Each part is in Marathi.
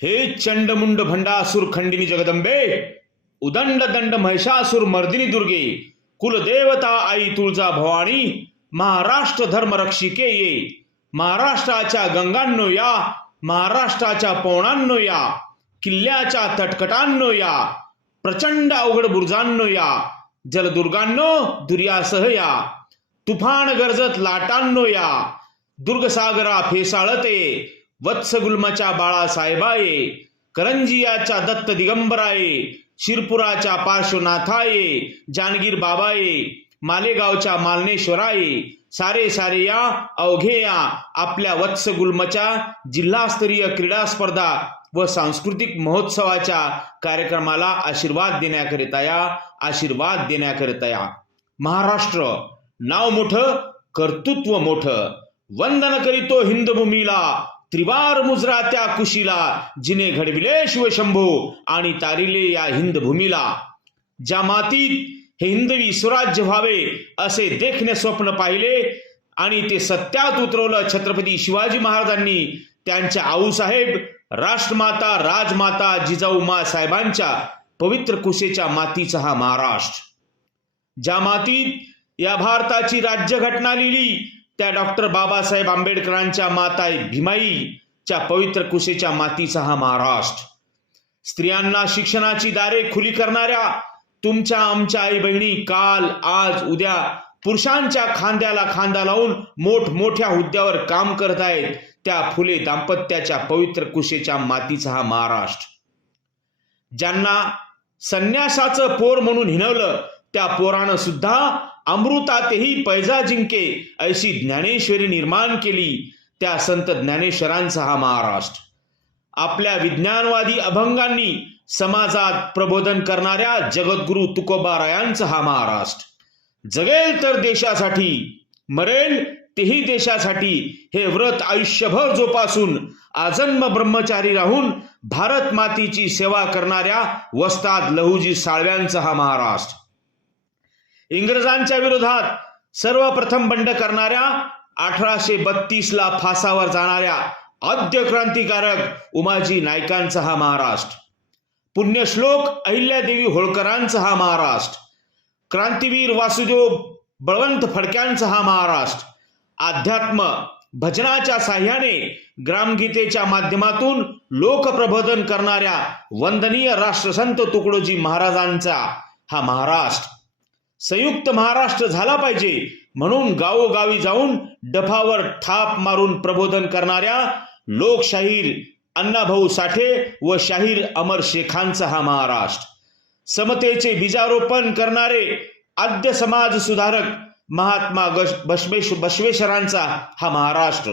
हे चंडमुंड भंडासुर खंडिनी जगदंबे, उदंड दंड महिषासुर मर्दिनी दुर्गे, कुलदेवता आई तुळजा भवानी, महाराष्ट्र धर्म रक्षिके ये. महाराष्ट्राच्या गंगांनो या, महाराष्ट्राच्या पवनांनो या, किल्ल्याच्या तटकटांनो या, प्रचंड अवघड बुर्जांनो या, जलदुर्गांनो दुर्यासह या, तुफान गरजत लाटांनो या, दुर्गसागरा फेसाळते, वत्सगुल्मच्या बाळासाहेबाये, करंजियाच्या दत्त दिगंबराये, शिरपुराच्या पार्श्वनाथाये, जानगीर बाबाये, मालेगावच्या मालनेश्वराये, सारे सारे या, अवघे या. आपल्या वत्सगुल्मच्या जिल्हास्तरीय क्रीडा स्पर्धा व सांस्कृतिक महोत्सवाच्या कार्यक्रमाला आशीर्वाद देण्याकरिता या. महाराष्ट्र नाव मोठं, कर्तृत्व मोठं, वंदन करीतो हिंदभूमीला, त्रिवार मुजरा त्या कुशीला, जिने घडविले शिवशंभो आणि तारिले या हिंदभूमीला. ज्या मातीत हे हिंदवी स्वराज्य व्हावे असे देखणे स्वप्न पाहिले आणि ते सत्यात उतरवलं छत्रपती शिवाजी महाराजांनी. त्यांच्या आऊसाहेब राष्ट्रमाता राजमाता जिजाऊ साहेबांच्या पवित्र कुशेच्या मातीचा हा महाराष्ट्र. ज्या मातीत या भारताची राज्यघटना लिहिली त्या डॉक्टर बाबासाहेब आंबेडकरांच्या माता भीमाईच्या पवित्र कुशेच्या मातीचा हा महाराष्ट्र. स्त्रियांना शिक्षणाची दारे खुली करणाऱ्या तुमच्या आमच्या आई बहिणी काल आज उद्या पुरुषांच्या खांद्याला खांदा लावून मोठमोठ्या हुद्द्यावर काम करत आहेत त्या फुले दाम्पत्याच्या पवित्र कुशेच्या मातीचा हा महाराष्ट्र. ज्यांना संन्यासाचं पोर म्हणून हिणवलं त्या पोरानं सुद्धा अमृतातेही पैजा जिंके अशी ज्ञानेश्वरी निर्माण केली त्या संत ज्ञानेश्वरांचा हा महाराष्ट्र. आपल्या विज्ञानवादी अभंगांनी समाजात प्रबोधन करणाऱ्या जगद्गुरु तुकोबारायांचा हा महाराष्ट्र. जगेल तर देशासाठी, मरेल तेही देशासाठी हे व्रत आयुष्यभर जोपासून आजन्म ब्रह्मचारी राहून भारत मातीची सेवा करणाऱ्या वस्ताद लहुजी साळव्यांचा हा महाराष्ट्र. इंग्रजांच्या विरोधात सर्वप्रथम बंड करणाऱ्या 1832ला फासावर जाणाऱ्या आद्य क्रांतिकारक उमाजी नाईकांचा हा महाराष्ट्र. पुण्यश्लोक अहिल्यादेवी होळकरांचा हा महाराष्ट्र. क्रांतीवीर वासुदेव बळवंत फडक्यांचा हा महाराष्ट्र. अध्यात्म भजनाच्या साह्याने ग्रामगीतेच्या माध्यमातून लोकप्रबोधन करणाऱ्या वंदनीय राष्ट्रसंत तुकडोजी महाराजांचा हा महाराष्ट्र. संयुक्त महाराष्ट्र झाला पाहिजे म्हणून गावोगावी जाऊन डफावर थाप मारून प्रबोधन करणाऱ्या लोकशाहीर अण्णाभाऊ साठे व शाहीर अमर शेखांचा हा महाराष्ट्र. समतेचे बीजारोपण करणारे आद्य समाज सुधारक महात्मा बसवेश्वरांचा हा महाराष्ट्र.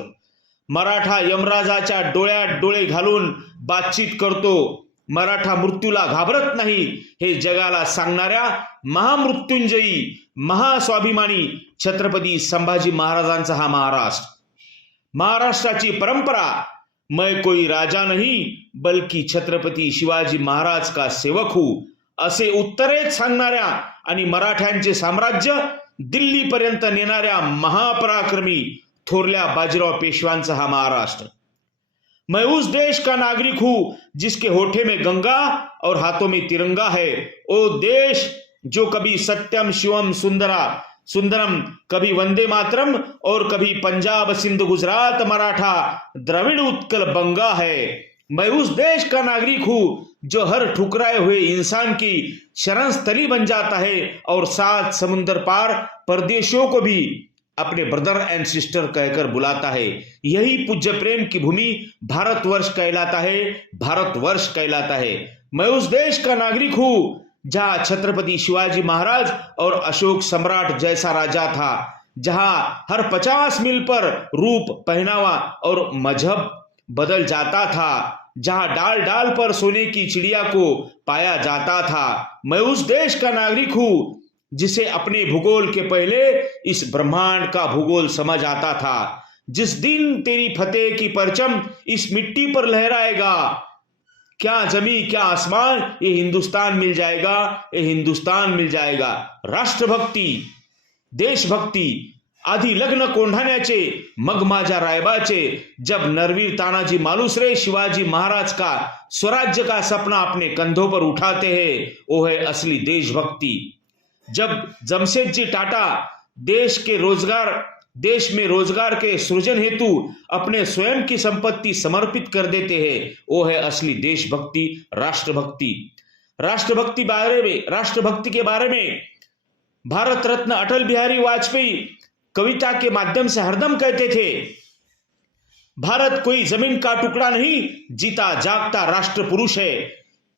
मराठा यमराजाच्या डोळ्यात डोळे घालून बातचीत करतो, मराठा मृत्यूला घाबरत नाही हे जगाला सांगणाऱ्या महामृत्युंजयी महास्वाभिमानी छत्रपती संभाजी महाराजांचा हा महाराष्ट्र. महाराष्ट्राची परंपरा मैं कोई राजा नहीं बल्कि छत्रपती शिवाजी महाराज का सेवक हूं असे उत्तरेत सांगणाऱ्या आणि मराठ्यांचे साम्राज्य दिल्लीपर्यंत नेणाऱ्या महापराक्रमी थोरल्या बाजीराव पेशव्यांचा हा महाराष्ट्र. मैं उस देश का नागरिक हूं जिसके होठे में गंगा और हाथों में तिरंगा है. ओ देश जो कभी सत्यम शिवम सुंदरम, कभी वंदे मातरम और कभी पंजाब सिंध गुजरात मराठा द्रविड़ उत्कल बंगा है. मैं उस देश का नागरिक हूं जो हर ठुकराए हुए इंसान की शरण स्थली बन जाता है और 7 समुंदर पार परदेशियों को भी अपने ब्रदर एंड सिस्टर कहकर बुलाता है. यही पूज्य प्रेम की भूमि भारतवर्ष कहलाता है, भारतवर्ष कहलाता है. मैं उस देश का नागरिक हूं जहां छत्रपति शिवाजी महाराज और अशोक सम्राट जैसा राजा था, जहां हर 50 मील पर रूप, पहनावा और मजहब बदल जाता था, जहां डाल डाल पर सोने की चिड़िया को पाया जाता था. मैं उस देश का नागरिक हूं जिसे अपने भूगोल के पहले इस ब्रह्मांड का भूगोल समझ आता था. जिस दिन तेरी फतेह की परचम इस मिट्टी पर लहराएगा, क्या जमी क्या आसमान, ये हिंदुस्तान मिल जाएगा, ये हिंदुस्तान मिल जाएगा. राष्ट्रभक्ति, देशभक्ति आधी लग्न कोंढाण्याचे मग माझ्या रायबाचे, जब नरवीर तानाजी मालुसरे शिवाजी महाराज का स्वराज्य का सपना अपने कंधों पर उठाते हैं, वो है असली देशभक्ति। जब जमशेदजी टाटा देश में रोजगार के सृजन हेतु अपने स्वयं की संपत्ति समर्पित कर देते हैं, वो है असली देशभक्ति, राष्ट्रभक्ति। राष्ट्रभक्ति के बारे में भारत रत्न अटल बिहारी वाजपेयी कविता के माध्यम से हरदम कहते थे, भारत कोई जमीन का टुकड़ा नहीं, जीता जागता राष्ट्र पुरुष है।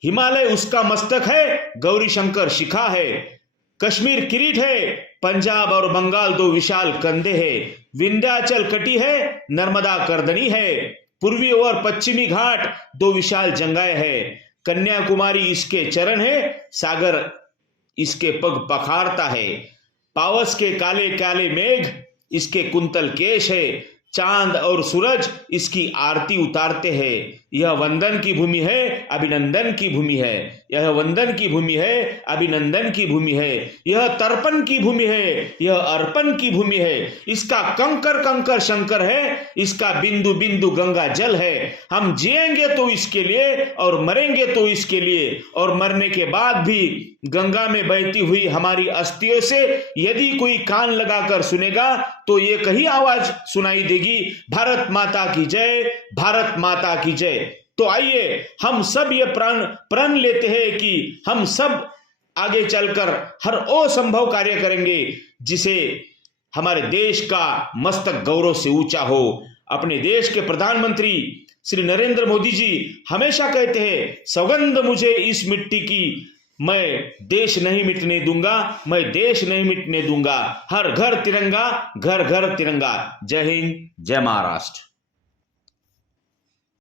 हिमालय उसका मस्तक है, गौरी शंकर शिखा है। कश्मीर किरीट है, पंजाब और बंगाल दो विशाल कंधे हैं। विंध्याचल कटी है, नर्मदा करदनी है। पूर्वी और पश्चिमी घाट दो विशाल जंगाएं है। कन्याकुमारी इसके चरण है, सागर इसके पग पखारता है। पावस के काले काले मेघ इसके कुंतल केश है। चांद और सूरज इसकी आरती उतारते हैं। यह वंदन की भूमि है, अभिनंदन की भूमि है। यह वंदन की भूमि है, अभिनंदन की भूमि है। यह तर्पण की भूमि है, यह अर्पण की भूमि है। इसका कंकर कंकर शंकर है, इसका बिंदु बिंदु गंगा जल है। हम जिएंगे तो इसके लिए और मरेंगे तो इसके लिए, और मरने के बाद भी गंगा में बहती हुई हमारी अस्थियों से यदि कोई कान लगाकर सुनेगा तो ये कही आवाज सुनाई देगी, भारत माता की जय, भारत माता की जय। तो आइए हम सब ये प्रण लेते हैं कि हम सब आगे चलकर हर असंभव कार्य करेंगे जिसे हमारे देश का मस्तक गौरव से ऊंचा हो। अपने देश के प्रधानमंत्री श्री नरेंद्र मोदी जी हमेशा कहते हैं, सौगंध मुझे इस मिट्टी की, मैं देश नहीं मिटने दूंगा, मैं देश नहीं मिटने दूंगा। हर घर तिरंगा, घर घर तिरंगा। जय हिंद, जय महाराष्ट्र।